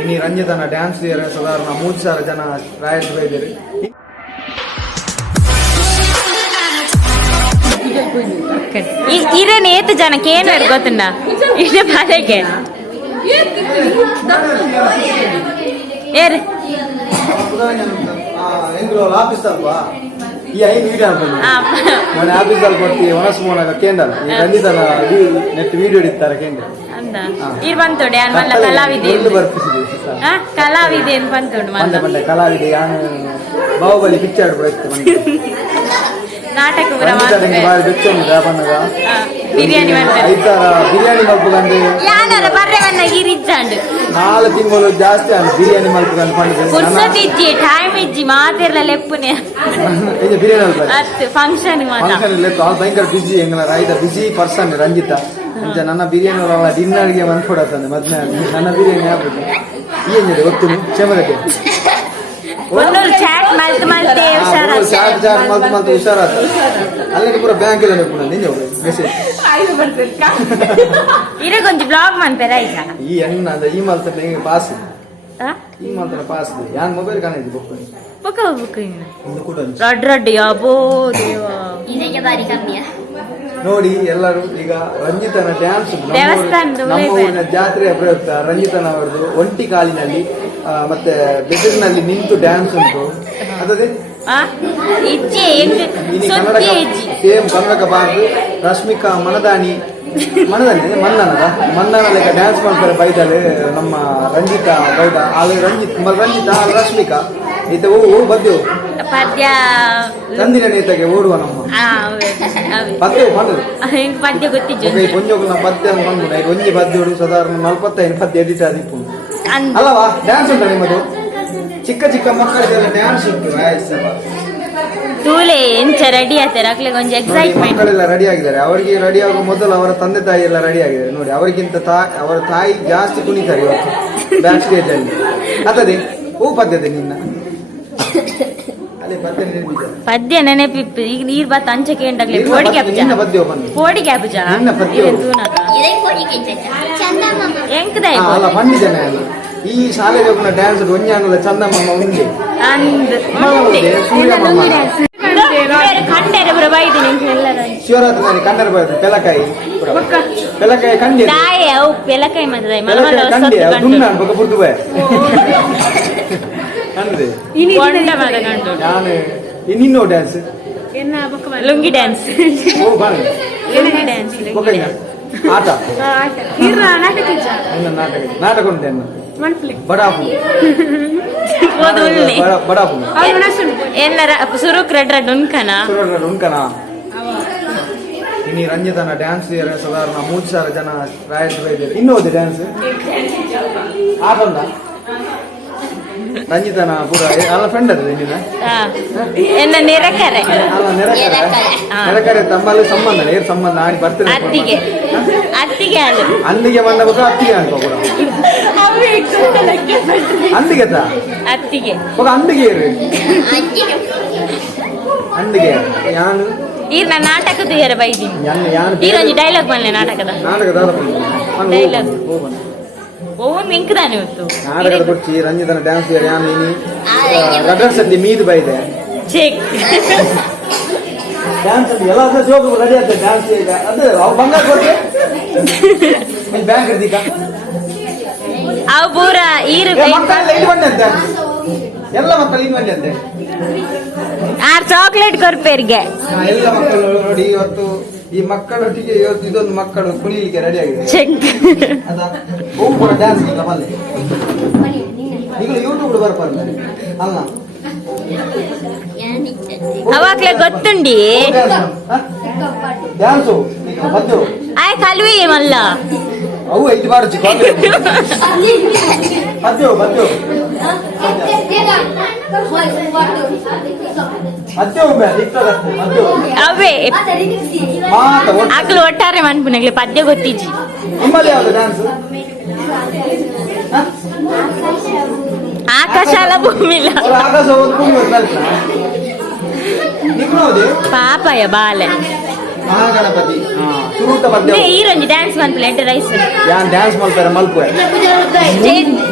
ಇನ್ನು ರಂಜಿತನ ಡ್ಯಾನ್ಸ್ ಸಾಧಾರಣ 3,000 ಜನ ರಾಯರು ಇದ್ದಾರೆ. ಇರೇನು ಏತು ಜನಕ್ಕೆ ಏನು ಗೊತ್ತುಂಡ ಇಷ್ಟೇ ಬಾಲೆಗೆ ಏರು ಆಫೀಸ್ ಅಲ್ವಾ ಈ 5 ವಿಡಿಯೋ ಮೊನ್ನೆ ಆಫೀಸಲ್ಲಿ ಕೊಡ್ತೀವಿ ಒಣಸ್ಮೋನಾಗ ಕೇಂದ್ರ ರಂಜಿತನ ನೆಟ್ ವಿಡಿಯೋ ಇಡ್ತಾರೆ ಕೇಂದ್ರ ಇರ್ ಬಂತೋಡೆ ಮಲ್ಲ ಕಲಾವಿದೆ ಕಲಾವಿದೆ ಅಂತ ಬಂತೋಡು ಬಂದೆ ಕಲಾವಿದೆ ಬಾಹುಬಲಿ ಪಿಕ್ಚರ್ ಕೂಡ ಇತ್ತು ನಾಟಕ ಬಾರಿ ಬೆಚ್ಚ ಬಿರಿಯಾನಿ ಬಿರಿಯಾನಿ ಮಲ್ಪುಗಂದು ಯಾನಾರ ಬರ್ರೆ ಬನ್ನ ಗಿರಿಜ್ಜಾಂಡು 4 ತಿಂಗಳು ಜಾಸ್ತಿ ಆಗ ಬಿರಿಯಾನಿ ಮಲ್ಪುಗಂದು ಪುರ್ಸತ್ ಇಜ್ಜಿ ಟೈಮ್ ಇಜ್ಜಿ ಮಾತಿರ್ಲ ಲೆಪ್ಪುನೆ ಬಿರಿಯಾನಿ ಫಂಕ್ಷನ್ ಭಯಂಕರ ಬಿಸಿ ಎಂಗ್ಲ ರೈತ ಬಿಸಿ ಪರ್ಸನ್ ರಂಜಿತ ನನ್ನ ಬಿರಿಯಾನಿ ಡಿನ್ನರ್ಗೆ ಬಂದ್ಕೊಡತ್ತಂದೆ ಮಧ್ಯಾಹ್ನ ನನ್ನ ಬಿರಿಯಾನಿ ಆಗ್ಬಿಟ್ಟು ಏನಿದೆ ಗೊತ್ತು ಕ್ಷಮತೆ ಚಾಟ್ ಮಲ್ತ್ ಮಲ್ತೆ ಹುಷಾರಾತ ಅಲ್ಲಿಗೆ ಪೂರ ಬ್ಯಾಂಕ್ ಇಲ್ಲ ನಿಂಗೆ ಮೆಸೇಜ್ ಇರೇ ಕೊಂಚ ಬ್ಲಾಗ್ ಮಾಡ್ತಾರೆ ಆಯ್ತಾ ಈ ಹೆಣ್ಣ ಈ ಮಲ್ತ ಪಾಸ್ ಈ ಮಲ್ತನ ಪಾಸ್ ಯಾನ್ ಮೊಬೈಲ್ ಕಾಣಿದೆ ಬುಕ್ ರಡ್ ರಡ್ ಯಾಬೋ ದೇವಾ ಇದಕ್ಕೆ ಬಾರಿ ಕಮ್ಮಿಯಾ ನೋಡಿ ಎಲ್ಲರೂ ಈಗ ರಂಜಿತನ ಡ್ಯಾನ್ಸ್ ನಮ್ಮ ಊರಿನ ಜಾತ್ರೆಯ ಪ್ರಯುಕ್ತ ರಂಜಿತನ ಅವರದು ಒಂಟಿ ಕಾಲಿನಲ್ಲಿ ಮತ್ತೆ ಬೆದರಿನಲ್ಲಿ ನಿಂತು ಡ್ಯಾನ್ಸ್ ಉಂಟು ಅದೇ ಸೇಮ್ ಕನ್ನಡಕ ಬಾರ್ದು ರಶ್ಮಿಕಾ ಮನದಾನಿ ಮನ್ನನ ಲೆಕ್ಕ ಡ್ಯಾನ್ಸ್ ಮಾಡ್ತಾರೆ ಬೈದಾಳೆ ನಮ್ಮ ರಂಜಿತಾ ಬೈದ ಆಗ ರಂಜಿತಾ ರಶ್ಮಿಕಾ ಈತ ಬದ್ದೆವು ಪದ್ಯ ನಂದಿನ ನೇತಗೆ ಓಡುವ ನಮ್ಮ ಪದ್ಯ ಪದ್ಯ ಗೊತ್ತಿದ್ದು ಕೊಂಜೋಗ ಪದ್ಯ ಬಂದು ಒಂಜಿ ಪದ್ಯ ಓಡು ಸಾಧಾರಣ 45 ಪದ್ಯ ಎಡಿಟ್ ಆದಿಪ್ಪು ಅಲ್ಲವಾ ಡ್ಯಾನ್ಸ್ ಉಂಟ ನಿಮ್ಮದು ಚಿಕ್ಕ ಚಿಕ್ಕ ಮಕ್ಕಳಿಗೆಲ್ಲ ಡ್ಯಾನ್ಸ್ ಉಂಟು ತೂಲೆ ಎಂಚ ರೆಡಿ ಆಗ್ತಾರೆ ಆಗ್ಲೇ ಒಂದು ಎಕ್ಸೈಟ್ಮೆಂಟ್ ಮಕ್ಕಳೆಲ್ಲ ರೆಡಿ ಆಗಿದ್ದಾರೆ ಅವರಿಗೆ ರೆಡಿ ಆಗುವ ಮೊದಲು ಅವರ ತಂದೆ ತಾಯಿ ಎಲ್ಲ ರೆಡಿ ಆಗಿದ್ದಾರೆ ನೋಡಿ ಅವರಿಗಿಂತ ಅವರ ತಾಯಿ ಜಾಸ್ತಿ ಕುಣಿತಾರೆ ಇವತ್ತು ಬ್ಯಾಕ್ ಸ್ಟೇಜ್ ಅಲ್ಲಿ ಅದೇ ಪದ್ಯತೆ ನಿನ್ನ ಪದ್ಯ ನೆನಪಿಪ್ಪು ಈಗ ನೀರ್ ಬತ್ತ ಅಂಚೆ ಕೇಂಡಾಗ್ಲಿ ಪೋಡಿ ಕ್ಯಾಪುಜ ಅಲ್ಲ ಪಂಡಿತನ ಈ ಶಾಲೆಗೆ ಹೋಗಿನ ಡ್ಯಾನ್ಸ್ ಒಂಜಾಂಗಲ ಚಂದಮ್ಮ ಉಂಡೆ ಶಿವರಾತ್ರಿ ಕಂಡರ ಬರ್ತದೆ ಪೆಲಕಾಯಿ ಕಂಡಿ ಪೆಲಕಾಯಿ ಮತ್ತೆ ಬುದ್ದು ಬಾಯ್ ನಾನು ಇನ್ನಿನ್ನೋ ಡ್ಯಾನ್ಸ್ ಲುಂಗಿ ಡ್ಯಾನ್ಸ್ ಆಟ ನಾಟಕ ಉಂಟು ಬಡಾಪು ಎಲ್ಲರ ಸುರುಕ್ ರೆಡ್ ರೆಡ್ ಉನ್ಕನ ಇನ್ನು ರಂಜಿತನ ಡ್ಯಾನ್ಸ್ ಸಾಧಾರಣ 3,000 ಜನ ರಾಯರು ಇದ್ದಾರೆ. ಇನ್ನೋದು ಡ್ಯಾನ್ಸ್ ಆಟ ಉಂಟ ರಂಜಿತನ ಪೂರ ಅಲ್ಲ ಫ್ರೆಂಡ್ ಅದು ನೆರೆಕರೆ ನೆರೆಕರೆ ತಮ್ಮಲ್ಲಿ ಸಂಬಂಧ ಏರ್ ಸಂಬಂಧ ಆಡಿ ಬರ್ತೇನೆ ಅತ್ತಿಗೆ ಅಂದಿಗೆ ಬಂದಬೇಕು ಅತ್ತಿಗೆ ಅನ್ಕೋ ಕೂಡ ಅಂದಿಗೆ ಅತ್ತಿಗೆ ಅಂದಿಗೆ ಇರು ಅಂದಿಗೆ ಯಾನು ಈಗ ನಾ ನಾಟಕದ ಯಾರ ಬೈದಿ ಈಗ ಒಂದು ಡೈಲಾಗ್ ಬಂದೆ ನಾಟಕದ ಡೈಲಾಗ್ ಓನ್ ಇಂಕದಾನೆ ಇವತ್ತು ನಾಟಕದ ಕೊಡ್ಚಿ ರಂಜಿತನ ಡ್ಯಾನ್ಸ್ ಯಾನು ರಡ್ರಸ್ ಅಲ್ಲಿ ಮೀದು ಬೈದೆ ಚೆಕ್ ಡ್ಯಾನ್ಸ್ ಅಲ್ಲಿ ಎಲ್ಲ ಜೋಗ ರೆಡಿ ಆಗ್ತದೆ ಡ್ಯಾನ್ಸ್ ಈಗ ಅದು ಅವು ಬಂಗಾರ ಕೊಟ್ಟೆ ಬ್ಯಾಂಕ್ ಇರ್ದೀಗ ಅವು ಪೂರ ಈರು ಮಕ್ಕಳೆಲ್ಲ ಇಲ್ಲಿ ಬಂದೆ ಅಂತೆ ಎಲ್ಲ ಮಕ್ಕಳು ಇಲ್ಲಿ ಬಂದೆ ಅಂತೆ ಚಾಕ್ಲೇಟ್ ಕೊರ್ಪೇರ್ಗೆ ಎಲ್ಲ ಮಕ್ಕಳು ನೋಡಿ ಇವತ್ತು ಈ ಮಕ್ಕಳೊಟ್ಟಿಗೆ ಇವತ್ತು ಇದೊಂದು ಮಕ್ಕಳು ಕುಣಿಲಿಕ್ಕೆ ರೆಡಿ ಆಗಿದೆ ಡ್ಯಾನ್ಸ್ ಈಗ ಯೂಟ್ಯೂಬ್ ಬರ್ಬಾರ್ದು ಅಲ್ಲ ಅವಾಗ್ಲೇ ಗೊತ್ತುಂಡಿ ಡ್ಯಾನ್ಸು ಬದ್ದು ಆಯ್ ಕಲ್ವಿ ಮಲ್ಲ ಅವು ಐದು ಬಾರ ಬದ್ದು ಬದ್ದು ಅವೇ ಆಗ್ಲು ಒಟ್ಟಾರೆ ಮನ್ಪುನಗ್ಲಿ ಪದ್ಯ ಗೊತ್ತಿಜ್ಜಿ ನಿಮ್ಮಲ್ಲಿ ಯಾವ್ದು ಡ್ಯಾನ್ಸ್ ಆಕಾಶ ಅಲ್ಲ ಭೂಮಿಲ್ಲ ಆಕಾಶ ಭೂಮಿ ಪಾಪಯ ಬಾಲೆ ಮಹಾಗಣಪತಿ ಸುರೂತ ಪದ್ಯ ಈರೊಂಜಿ ಡ್ಯಾನ್ಸ್ ಮನ್ಪುಲೆ ಎಂಟು ರೈಸ್ ಯಾನ್ ಡ್ಯಾನ್ಸ್ ಮಲ್ಪರ ಮಲ್ಪುವೆ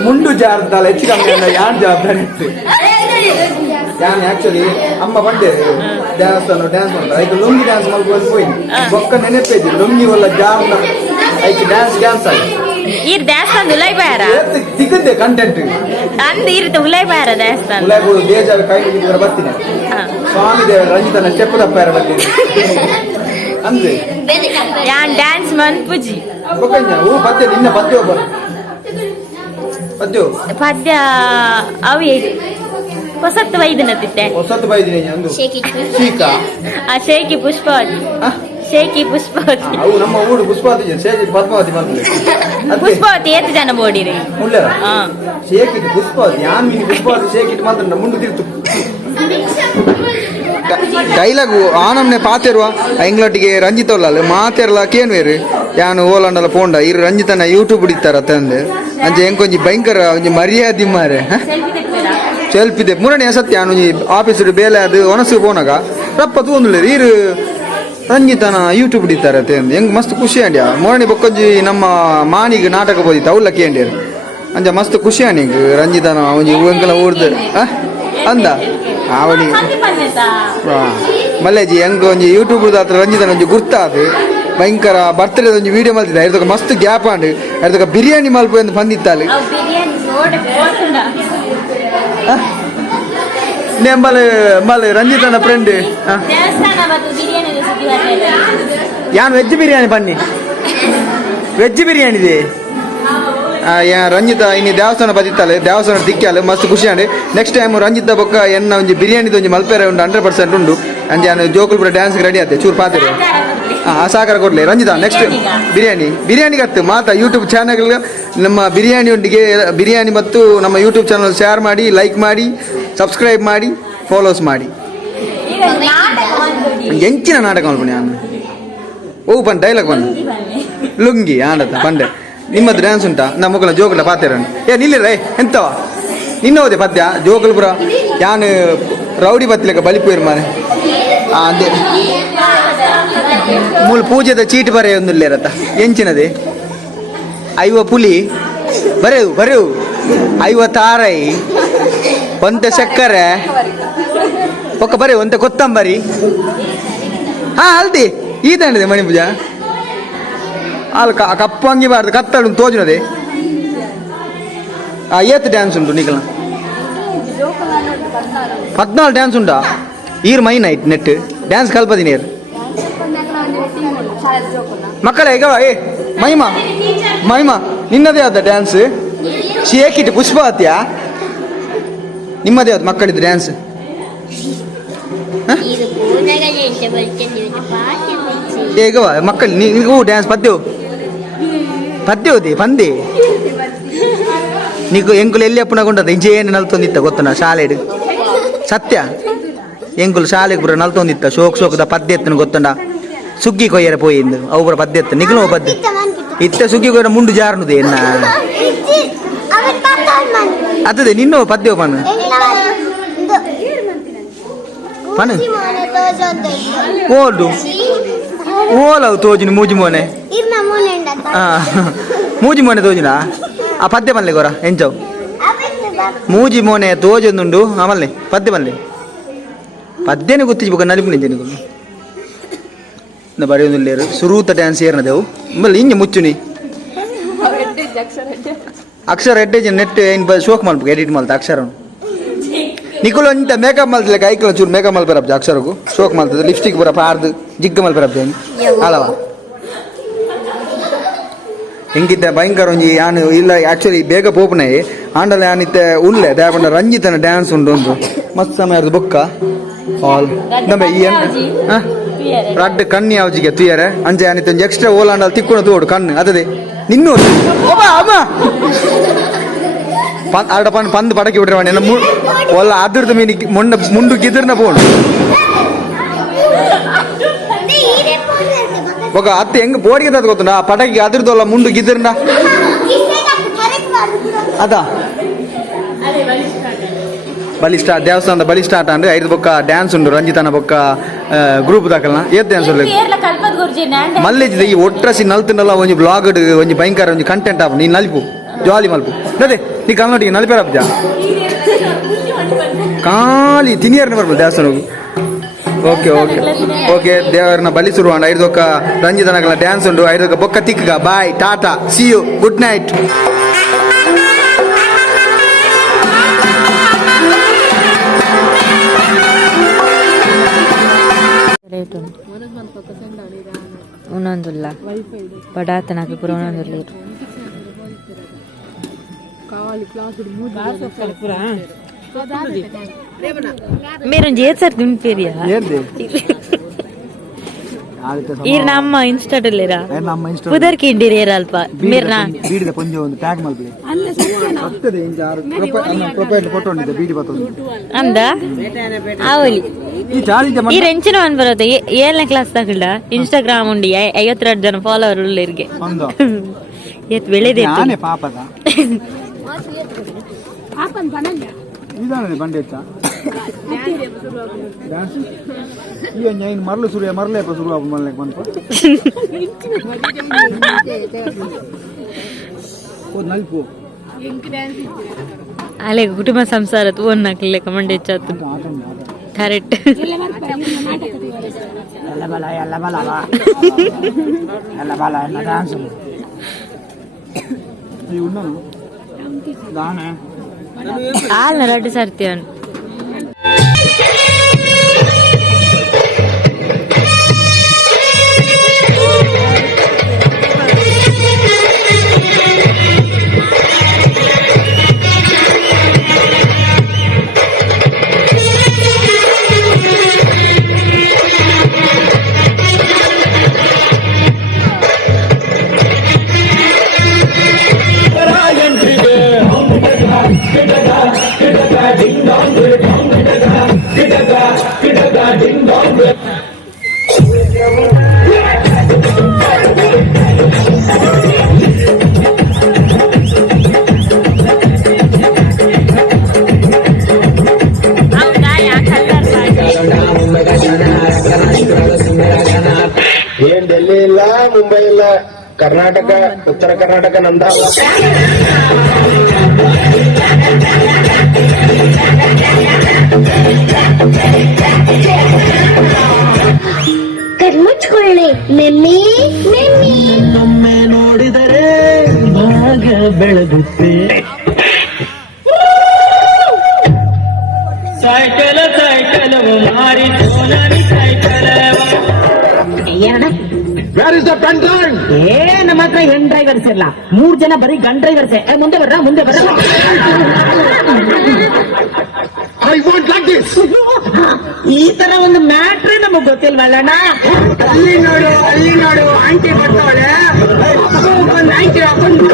ಮುಂಡು ಜಾರ್ದಲ್ಲ ಹೆಚ್ಚು ಕಮ್ಮಿ ಅಂದ್ರೆ ಯಾನ್ ಜವಾಬ್ದಾರಿ ಇತ್ತು ಯಾನ್ ಆಕ್ಚುಲಿ ಅಮ್ಮ ಬಂದೆ ದೇವಸ್ಥಾನ ಡ್ಯಾನ್ಸ್ ಮಾಡ್ತಾರೆ ಐದು ಲುಂಗಿ ಡ್ಯಾನ್ಸ್ ಮಲ್ಪುವೆ ಹೋಗಿ ಬೊಕ್ಕ ನೆನಪೇದಿ ಲುಂಗಿ ಒಲ್ಲ ಜಾಮ್ ಐದು ಡ್ಯಾನ್ಸ್ ಆಗಿ ಈರ್ ದೇವಸ್ಥಾನ ಉಲೈ ಬಾರ ಸಿಗುತ್ತೆ ಕಂಟೆಂಟ್ ಅಂದ್ ಇರ್ತ ಉಲೈ ಬಾರ ದೇವಸ್ಥಾನ ಉಲಾಯ್ಬೋದು ದೇಜಾಗ ಕೈ ಮುಗಿದ್ರೆ ಬರ್ತೀನಿ ಸ್ವಾಮಿ ದೇವರ ರಂಜಿತನ ಸ್ಟೆಪ್ ತಪ್ಪಾರ ಬರ್ತೀನಿ ಅಂದ್ರೆ ಯಾನ್ ಡ್ಯಾನ್ಸ್ ಮನ್ಪುಜಿ ಬೊಕ್ಕಂಜ ಹೂ ಪದ್ಯ ನಿನ್ನ ಪದ್ಯ ಒಬ್ಬರು ಪದ್ಯ ಅವಿ ಹೊಸತ್ತು ವೈದ್ಯನತ್ತಿದ್ದೆ ಹೊಸತ್ತು ಬೈದಿನಿ ಅಂದು ಶೀಕ ಶೇಖಿ ಪುಷ್ಪಾವತಿ ಶೇಖಿ ಪುಷ್ಪಾವತಿ ಅವು ನಮ್ಮ ಊರು ಪುಷ್ಪಾವತಿ ಶೇಖಿ ಪದ್ಮಾವತಿ ಬಂದ್ರೆ ಪುಷ್ಪಾವತಿ ಎಷ್ಟು ಜನ ಬೋಡಿರಿ ಮುಳ್ಳರ ಶೇಖಿಟ್ ಪುಷ್ಪಾವತಿ ಯಾನ್ ಮೀನು ಪುಷ್ಪಾವತಿ ಶೇಖಿಟ್ ಮಾತ್ರ ಮುಂಡು ತಿರ್ತು ಡೈಲಾಗು ಆನಮ್ನೆ ಪಾತೆರುವ ಎಂಗ್ಲೊಟ್ಟಿಗೆ ರಂಜಿತೋಲ್ಲ ಮಾತೆರ್ಲ ಕೇನ್ವೇರು ಯಾನು ಓಲಾಂಡಲ ಪೋಂಡ ಇರು ರಂಜಿತನ ಯೂಟ್ಯೂಬ್ ಹಿಡಿತಾರ ತಂದೆ ಅಂಚೆ ಎಂಕೊಂಜಿ ಭಯಂಕರ ಒಂಜಿ ಮರ್ಯಾದಿ ಮಾರೆ ಸೆಲ್ಫಿದೆ ಮೂರನೇ ಸತ್ಯ ನಾನು ಆಫೀಸ್ ಬೇಲೆ ಅದು ಒಣಸು ಪೋನಾಗ ರಪ್ಪ ತೂಂದುಲೆ ಇರು ರಂಜಿತನ ಯೂಟ್ಯೂಬ್ ಹಿಡಿತಾರೆ ತಂದೆ ಹೆಂಗ್ ಮಸ್ತ್ ಖುಷಿ ಅಂಡ್ಯ ಮೂರನೇ ಬೊಕ್ಕೊಂಜಿ ನಮ್ಮ ಮಾನಿಗೆ ನಾಟಕ ಬೋದಿತ್ತು ಅವಲ್ಲ ಕೇಂದ್ಯ ಅಂಚ ಮಸ್ತ್ ಖುಷಿ ಅಂಡಿಂಗ್ ರಂಜಿತನ ಒಂಜಿ ಹೂವೆಂಕಲ ಊರ್ದು ಅಂದ ಅವನಿ ಮಲ್ಲೇಜಿ ಹೆಂಗ ಒಂಜಿ ಯೂಟ್ಯೂಬ್ ಹತ್ರ ರಂಜಿತನ ಒಂಜಿ ಗುರ್ತಾದು ಭಯಂಕರ ಬರ್ತ್ಡೇ ಒಂಜಿ ವಿಡಿಯೋ ಮಲ್ತಿದ್ದ ಇರ್ದಕ ಮಸ್ತ್ ಗ್ಯಾಪ್ ಆಂಡ್ ಇರ್ದಕ ಬಿರಿಯಾನಿ ಮಲ್ಪು ಎಂದು ಬಂದಿತ್ತಲ್ಲಿ ಮಲ್ ರಂಜಿತನ ಫ್ರೆಂಡ್ ಯಾನ್ ವೆಜ್ ಬಿರಿಯಾನಿ ಬನ್ನಿ ವೆಜ್ ಬಿರಿಯಾನಿ ಇದೆ ರಂಜಿತ ಇನ್ನು ದೇವಸ್ಥಾನ ಬದಿತ್ತಲ್ಲ ದೇವಸ್ಥಾನ ದಿಕ್ಕಲ್ಲ ಮಸ್ತ್ ಖುಷಿ ಅಂಡಿ ನೆಕ್ಸ್ಟ್ ಟೈಮ್ ರಂಜಿತ ಬೊಕ್ಕ ಎನ್ನ ಒಂಜಿ ಬಿರಿಯಾನಿದ ಒಂಜಿ ಮಲ್ಪೇರೆ ಉಂಡು 100% ಉಂಡು ಅಂಜೆ ನಾನು ಜೋಕುಲ್ಪುರ ಡ್ಯಾನ್ಸ್ ರೆಡಿ ಆತೆ ಚೂರು ಪಾತಿರು ಸಹಕಾರ ಕೊಡ್ಲಿ ರಂಜಿತ ನೆಕ್ಸ್ಟ್ ಬಿರಿಯಾನಿಗೆ ಹತ್ತು ಮಾತಾ ಯೂಟ್ಯೂಬ್ ಚಾನಲ್ ನಮ್ಮ ಬಿರಿಯಾನಿಯೊಂದಿಗೆ ಬಿರಿಯಾನಿ ಮತ್ತು ನಮ್ಮ ಯೂಟ್ಯೂಬ್ ಚಾನಲ್ ಶೇರ್ ಮಾಡಿ ಲೈಕ್ ಮಾಡಿ ಸಬ್ಸ್ಕ್ರೈಬ್ ಮಾಡಿ ಫಾಲೋಸ್ ಮಾಡಿ ಎಂಚಿನ ನಾಟಕ ಮಲ್ಪಣಿ ನಾನು ಓ ಪನ್ ಡೈಲಾಗ್ ಬನ್ನಿ ಲುಂಗಿ ಆಡತ್ತ ಪಂಡೆ ನಿಮ್ಮದು ಡ್ಯಾನ್ಸ್ ಉಂಟಾ ನಮ್ಮ ಮಕ್ಕಳ ಜೋಗಲ ಪಾತೇರನ್ ನಿಲ್ಲಿರ ಎಂತವ ನಿನ್ನ ಹೋದೆ ಪದ್ಯ ಜೋಗಲ್ಪುರ ಯಾನು ರೌಡಿ ಬತ್ತಲೆಕ್ಕ ಬಲಿಪೋಯ್ರು ಮಾರೆ ಅದೇ ಮೂಲ ಪೂಜೆದ ಚೀಟಿ ಬರೆಯೊಂದಿಲ್ಲೇರತ್ತ ಎಂಚಿನದೆ ಐವ ಪುಲಿ ಬರೆವು ಐವ ತಾರೈ ಒಂತೆ ಸಕ್ಕರೆ ಒಕ್ಕ ಬರೆವು ಒಂತೆ ಕೊತ್ತಂಬರಿ ಹಲ್ದಿ ಈ ತಂಡಿದೆ ಮಣಿ ಪೂಜಾ ಅಲ್ಲಿ ಕಪ್ಪಂಗಿ ಬಾರ್ದು ಕತ್ತಳು ತೋಜಿನದೆ ಏತ್ ಡ್ಯಾನ್ಸ್ ಉಂಟು ನಿಖಲ 14 ಡ್ಯಾನ್ಸ್ ಉಂಟಾ ಈರ್ ಮೈ ನೈಟ್ ನೆಟ್ ಡ್ಯಾನ್ಸ್ ಕಲ್ಪದಿನೇರ್ ಮಕ್ಕಳ ಈಗ ಮಹಿಮಾ ನಿನ್ನದೇ ಆದ ಡ್ಯಾನ್ಸ್ ಶೇಕಿಟ್ ಪುಷ್ಪಾವತಿಯ ನಿಮ್ಮದೇ ಆದ ಮಕ್ಕಳಿದ್ದು ಡ್ಯಾನ್ಸ್ ಈಗ ಮಕ್ಕಳು ನೀವು ಡ್ಯಾನ್ಸ್ ಪದ್ಯೋದಿ ಪಂದಿ నీకు ఎంకులు వెళ్ళి అప్పుడుకుంటుంది ఇంకేం నలుతోందిత్త కొత్తన శాలేడు సత్య ఎంకులు శాలకు కూడా నలుతోందిత్త సోకుద పద్దెత్తును కొత్తండా సుగ్గి కొయ్యర పోయింది అవు కూడా పద్దెత్త నికులు పద్దె ఇత్త సుగ్గి కొయ్య ముందు జారునుది ఎన్న అదే నిన్ను పద్య పను పను ఓల్డు ఓలవు తోజుని మూజిమోనే ಮೂಜಿಮೋನೆ ತೋಜಿನ ಆ ಪದ್ಯ ಮಲ್ಲೆ ಗೊರ ಎಂಚವು ಮೂಜಿಮೋನೆ ತೋಜೊಂದುಂಡು ಆಮಲ್ಲೆ ಪದ್ಯ ಮಲ್ಲೆ ಪದ್ಯನೇ ಗೊತ್ತಿಜ್ಬೇಕು ನಲಿಪುನಿದ್ದೆ ನೀವು ಬರೆಯೊಂದಿಲ್ಲೇರು ಸುರೂತ ಡ್ಯಾನ್ಸ್ ಏರ್ನದೆವು ಮಲ್ಲಿ ಇಂಜ ಮುಚ್ಚುನಿ ಅಕ್ಷರ ಎಡ್ಡೆ ನೆಟ್ ಏನು ಶೋಕ್ ಮಲ್ಬೇಕು ಎಡಿಟ್ ಮಲ್ತ ಅಕ್ಷರ ನಿಕುಲು ಇಂತ ಮೇಕಪ್ ಮಲ್ತಲೆ ಕೈಕಲ ಚೂರು ಮೇಕಪ್ ಮಲ್ಪರಪ್ಪ ಅಕ್ಷರಕ್ಕೂ ಶೋಕ್ ಮಲ್ತದೆ ಲಿಪ್ಸ್ಟಿಕ್ ಬರಪ್ಪ ಆರ್ದು ಜಿಗ್ಗ ಮಲ್ಪರಪ್ಪ ಅಲ್ಲವಾ ಹೆಂಗಿದ್ದ ಭಯಂಕರ ಒಂಜಿ ಯಾನು ಇಲ್ಲ ಆ್ಯಕ್ಚುಲಿ ಬೇಗ ಪೋಪನೆ ಆಂಡಲ ಯಾನಿತ್ತೆ ಉಳ್ಳೆ ದೇವಣ್ಣ ರಂಜಿತನ ಡ್ಯಾನ್ಸ್ ಉಂಡು ಒಂದು ಮಸ್ತ್ ಸಮಯದ ಬೊಕ್ಕ ಆಲ್ ನಮ್ಮೆ ಈ ರಡ್ಡ್ ಕಣ್ಣಿ ಯಾವ್ಜಿಗೆ ತುಯ್ಯರೆ ಅಂಚೆ ಯಾನಿತ್ತೆ ಒಂದು ಎಕ್ಸ್ಟ್ರಾ ಓಲಾಂಡಲ್ ತಿಕ್ಕೊಂಡು ತೋಡು ಕಣ್ಣು ಅದೇ ನಿನ್ನೂ ಅಮ್ಮ ಆಡ ಪಂದು ಪಡಕಿ ಬಿಟ್ರೆ ಮನೆ ಒಲ್ಲ ಅದ್ರದ್ದು ಮೀನಿ ಮುಂಡು ಗಿದ್ರನ ಪೋಣು ఒక అత్త ఎంగ పోడికి తగ్గొద్దుండ ఆ పటకి అదిరిదోళ్ళ ముందు గిద్దరుండా అదా ಬಲಿ ಸ್ಟಾರ್ಟ್ ದೇವಸ್ಥಾನದ ಬಲಿ ಸ್ಟಾರ್ಟ್ ಅಂದ್ರೆ 5 ಬೊಕ್ಕ ಡ್ಯಾನ್ಸ್ ಉಂಡು ರಂಜಿತನ ಬೊಕ್ಕ ಗ್ರೂಪ್ ದಾಕಲ್ನ ಏತ್ ಡ್ಯಾನ್ಸ್ ಉಳ್ಳೆ ಮಲ್ಲೇಜ್ ಈ ಒಟ್ರಸಿ ನಲ್ತನಲ್ಲ ಒಂಜಿ ಬ್ಲಾಗ್ ಒಂಜಿ ಭಯಂಕರ ಒಂಜಿ ಕಂಟೆಂಟ್ ಆಪ್ ನೀನು ನಲಿಪು ಜಾಲಿ ಮಲ್ಪು ಅದೇ ನೀ ಕನ್ನಡಿಗೆ ನಲಿಪೇರಪ್ಪ ಖಾಲಿ ತಿನಿಯರ್ನ ಬರ್ಬೋದು ದೇವಸ್ಥಾನ ಹೋಗು. ಓಕೆ ಓಕೆ ಓಕೆ ದೇವರನ್ನ ಬಲಿ ಶುರುವಾಂಡ ಐದೊಕ್ಕ ರಂಜಿತನಗಳ ಡ್ಯಾನ್ಸ್ ಉಂಟು ಐದೊಕ್ಕ ಬೊಕ್ಕ ತಿಕ್ಕಗ bye tata see you good night. ఉన్నందుల్లా పడాతనకు ఇప్పుడు ఉన్నందులు మీరు చేస్తారు దింపేరియా ఈర్ ನಮ್ಮ ಇನ್ಸ್ಟಾಟ್ ಇಲ್ಲರಾ ಕುದರ್ಕಿ ಇಂಡಿರಿಯರ್ ಅಲ್ಪ ಮೇರ್ನಾ ಬೀಡಿದ ಪಂಜ ಒಂದು ಟ್ಯಾಗ್ ಮಲ್ಪಲೆ ಆಗ್ತದೆ ಇಂಜ ಪ್ರೊಫೈಲ್ ಫೋಟೋ ಉಂಟು ಬೀಡಿ ಬರ್ತದೆ ಅಂದ ಆವಲಿ ಈ ರೆಂಚಿನ ಒಂದು ಬರುತ್ತೆ 7ನೇ ಕ್ಲಾಸ್ ತಗೊಂಡ ಇನ್ಸ್ಟಾಗ್ರಾಮ್ ಉಂಡಿ 52 ಜನ ಫಾಲೋವರ್ ಉಳ್ಳರಿಗೆ ಎತ್ ಬೆಳೆದೆ ನಾನೇ ಪಾಪದ ಪಾಪನ್ ಬನಲ್ಲ ಇದಾನೆ ಬಂಡೆ ಇತ್ತ ಡ್ಯಾನ್ಸ್ ಈ ನೈನ್ ಮರ್ಲು ಸುರಿಯ ಮರ್ಲೆ ಶುರು ಆಗ ಮರ್ಲೆಕ್ ಬಂತು ಓ ನಲ್ಪು ಅಲೆ ಕುಟುಂಬ ಸಂಸಾರ ತೂನ್ನಕ್ಲೆ ಕಮೆಂಟ್ ಹೆಚ್ಚಾತು ಕರೆಕ್ಟ್ ಎಲ್ಲ ಡ್ಯಾನ್ಸ್ ಈ ಉಣ್ಣನು ದಾನೆ ಆಲ್ನ ರಡ್ಡು ಸರ್ತಿಯನ್ ಏನ್ ಡೆಲ್ಲಿ ಇಲ್ಲ ಮುಂಬೈ ಇಲ್ಲ ಕರ್ನಾಟಕ ಉತ್ತರ ಕರ್ನಾಟಕ ನಂದ ಕರ್ಮಚ್ಕೊಳ್ಳಿ ನೆಮ್ಮಿ ನೆಮ್ಮಿ ಒಮ್ಮೆ ನೋಡಿದರೆ ಭಾಗ್ಯ ಬೆಳಗುತ್ತೆ ಸೈಕಲ್ ಸೈಕಲ್ ಮಾರಿ ಸೋನರಿ cycle Where is the front line? ನಮ್ಮ ಹತ್ರ ಹೆಣ್ ಡ್ರೈವರ್ಸ್ ಇಲ್ಲ 3 ಜನ ಬರೀ ಗನ್ ಡ್ರೈವರ್ಸ್ ಮುಂದೆ ಬರ್ರ I won't like this. ಈ ತರ ಒಂದು ಮ್ಯಾಟ್ರೇ ನಮಗ್ ಗೊತ್ತಿಲ್ವಲ್ಲಣ್ಣ. ಅಲ್ಲಿ ನೋಡು ಆಂಟಿ ಬರ್ತಾವಳೆ ಒಂದು ಆಂಟಿ ಹಾಕೊಂಡು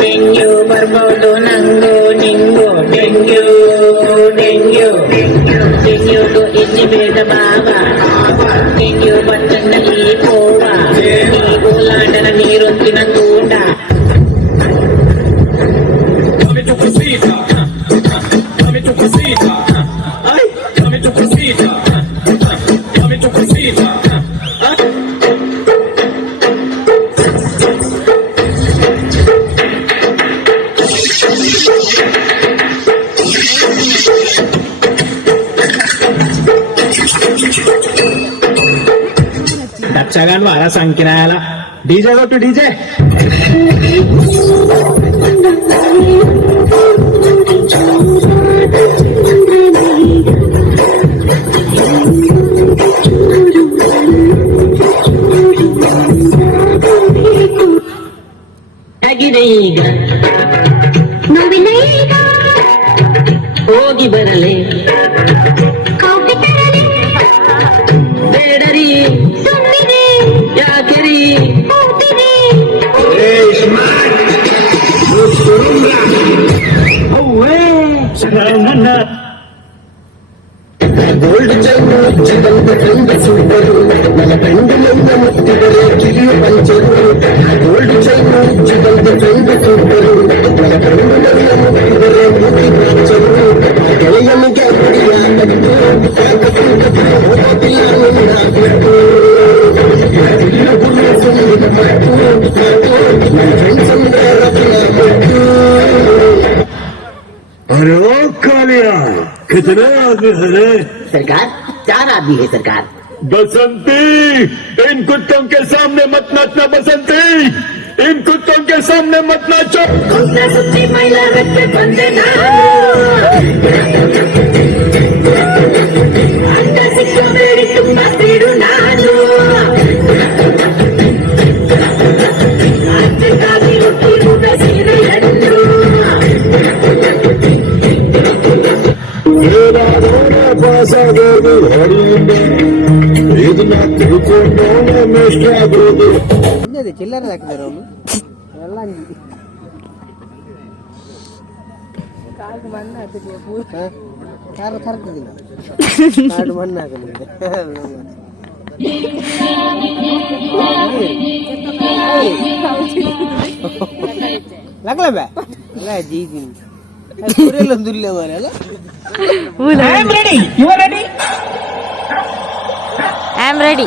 ಡೆಂಗ್ಯೂ ಬರ್ಬೋದು ನಂಗು ನಿಂಗು ಡೆಂಗ್ಯೂ ಇಜ್ಜಿ ಬೇಡ ಬಾವ ಡೆಂಗ್ಯೂ ಬಟ್ಟನಲ್ಲಿ ಪೋವ ನೀ ಗೋಲಾಂಡನ ನೀರೊತ್ತಿನ ತೂಂಡ दक्षगान वाला संख्याला डीजे गो टू डीजे ಈಗ ನೋವಿನ ಈಗ ಹೋಗಿ ಬರಲೇ ಕಾಫಿ ತರಲಿ ಬೇಡರಿ ಸುಮ್ಮಿರಿ ಯಾಕೆರಿ ಹೋಗ್ತೀರಿ ನನ್ನ ಗೋಲ್ಡ್ ಚೈನು ಜಗಂತ ಫ್ರೆಂಡ್ ಸುಟ್ಟರು ನನ್ನ ಫ್ರೆಂಡ್ ನನ್ನ ಮುತ್ತಿದರೆ ಕಿಲಿಯು ಪಂಚರು ಗೋಲ್ಡ್ ಚೈನು ಜಗಂತ ಫ್ರೆಂಡ್ ಸುಟ್ಟರು ನನ್ನ ಫ್ರೆಂಡ್ सरकार 4 आदमी है सरकार। बसंती, इन कुत्तों के सामने मत नाचना बसंती, इन कुत्तों के सामने मत नाचो। महिला रखे बंदे अंत सिಕ್ಕಬೇಡಿ ತುಂಬ ಬೀಡು ನಾನು ಅಚ್ಚಕ್ಕಾಗಿ ಹುಟ್ಟಿರುವ ಸೀರೆಯನ್ನು ಪಾಸಾಗೋದು ಹೊಡೆಯುಂಡ ಇದನ್ನ ತಿಳ್ಕೊಂಡವನೇ ಮೇಷ್ಟ್ರ ಆಗೋದು. ಚಿಲ್ಲರೆ ಹಾಕಿದ್ದಾರೆ ಅವನು ಎಲ್ಲ ಕರ್ತಿದ್ದಿಲ್ಲ ಕಾರ್ಡು ಮಣ್ಣು ಹಾಕಲಿದೆ ಲಗ್ಲಬೆ ಅಲ್ಲ ಜೀತೀನಿ ಒಂದು ಇಲ್ಲ ಮಾರಲ್ಲ I am ready.